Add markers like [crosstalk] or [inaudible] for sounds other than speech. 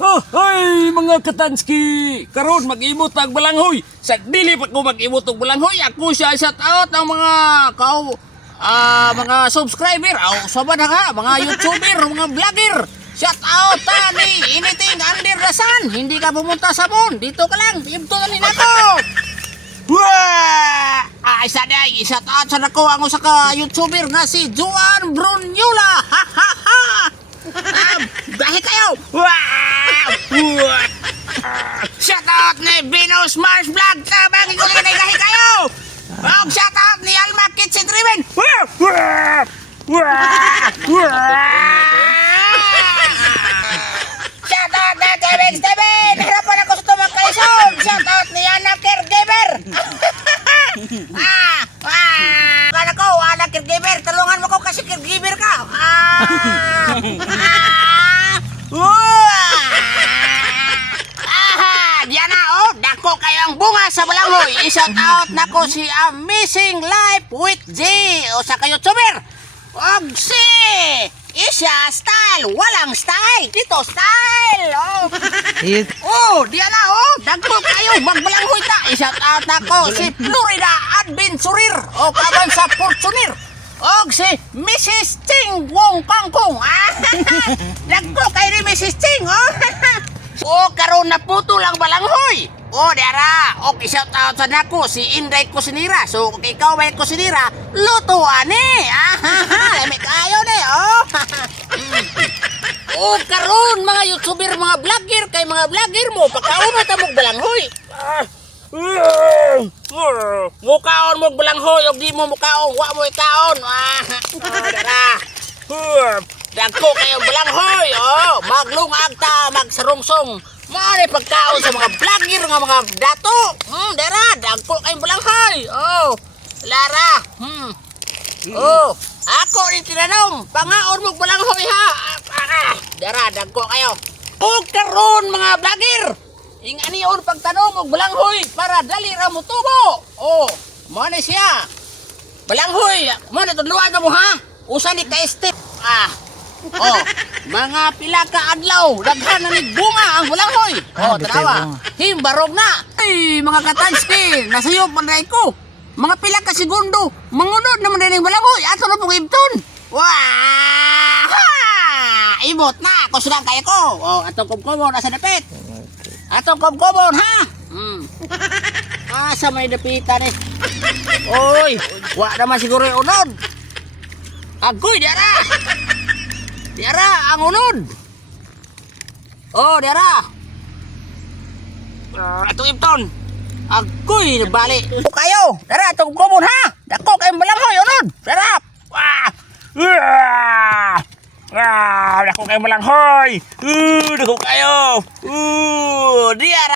Oh, hoy mga katanski! Karon mag-imot ang balanghoy. Sa dili pa ko mag-imot og balanghoy, ako siya shout out ang mga kau ah mga subscriber, aw sa ba na ka, mga YouTuber, mga vlogger. Shout out tani, anything under the sun. Hindi ka pumunta sa moon. Dito ka lang, dito ka ni nako. Wah! Ah, isa na, shout out sa nako ang usa YouTuber nga si Juan Brunyola. Ha ha ha! Ah, Dahil kayo! Wow! Wow! Out ni Venus Mars Vlog! Tabangin ko na dahil kayo! Oh, shout out ni Alma Kitchen Driven! Wow! Wow! Wow! Shout out na Kevin Steven! Hirapan ako sa tumang kalisod! Shout out ni Ana Caregiver! ah! Ah! Kala ko, Ana Caregiver! Tulungan mo ko kasi caregiver ka! Ah! ah! Wah! Aha! Diyan na, oh! Kayong bunga sa balanghoy! I-shout out na ko si Amazing Life with J! O sa kayo, YouTuber! Og si Isya style, walang style. Dito style. Oh. It, Oh, diyan na oh. Dagko kayo magbalanghoy ta. I-shout out nako si Florida Adventurer o kaban sa Fortuner. Og si Mrs. Ching Wong Kangkong. Ah, [laughs] dagko kay ni Mrs. Ching oh. [laughs] oh, karon na puto lang balanghoy. Oh, diara. Og i-shout out sa nako si Inday Kusinira. So, kung ikaw [laughs] may kusinira, luto ani. Ah, lami kayo ni oh. [laughs] Oh, karon mga YouTuber, mga vlogger, kay mga vlogger mo, pagkauna ta mog balanghoy. Ah. [laughs] Mukaon mo balanghoy, og di mo mukaon, wa mo ikaon. Ah, dara. Dagko kayo balanghoy, oh, maglungag ta, magsarungsong. Mari pagkaon sa mga vlogger nga mga dato. Hmm, dara, dagko kayo balanghoy. Oh, Lara. Hmm. Oh, ako rin tinanong, pangaon mo balanghoy ha. Ah, dara, dagko kayo. O karon mga vlogger. Ing anion pagtanong og balanghoy para dali ra mo tubo. Oh, mo siya. Balanghoy, mo na tudluan mo ha. Usa ni ka step. Ah. Oh, mga pila ka adlaw, daghan na ni bunga ang balanghoy. Oh, Ah, tanawa. Himbarog na. Ay, mga katanski, nasayo panday ko. Mga pila ka segundo, mangunod naman din yung balanghoy. Ato na pong ibton. Wah! Ha! Ibot na, kusulang kaya ko. Oh, atong kumkumon nasa dapit. Atong kumkumon, ha? Hmm. [laughs] Asa may dapitan eh. Oy, wa naman siguro yung unod. Agoy, diara. Diara, ang unod. Oh, diara. Uh, atong ibton. Agoy, nagbali. O kayo, dara, atong kumon ha. Dako kayong balanghoy, unod. Dara. Wah! Wah! Wah! Dako kayong balanghoy. Uh, dako kayo. Uh, diara.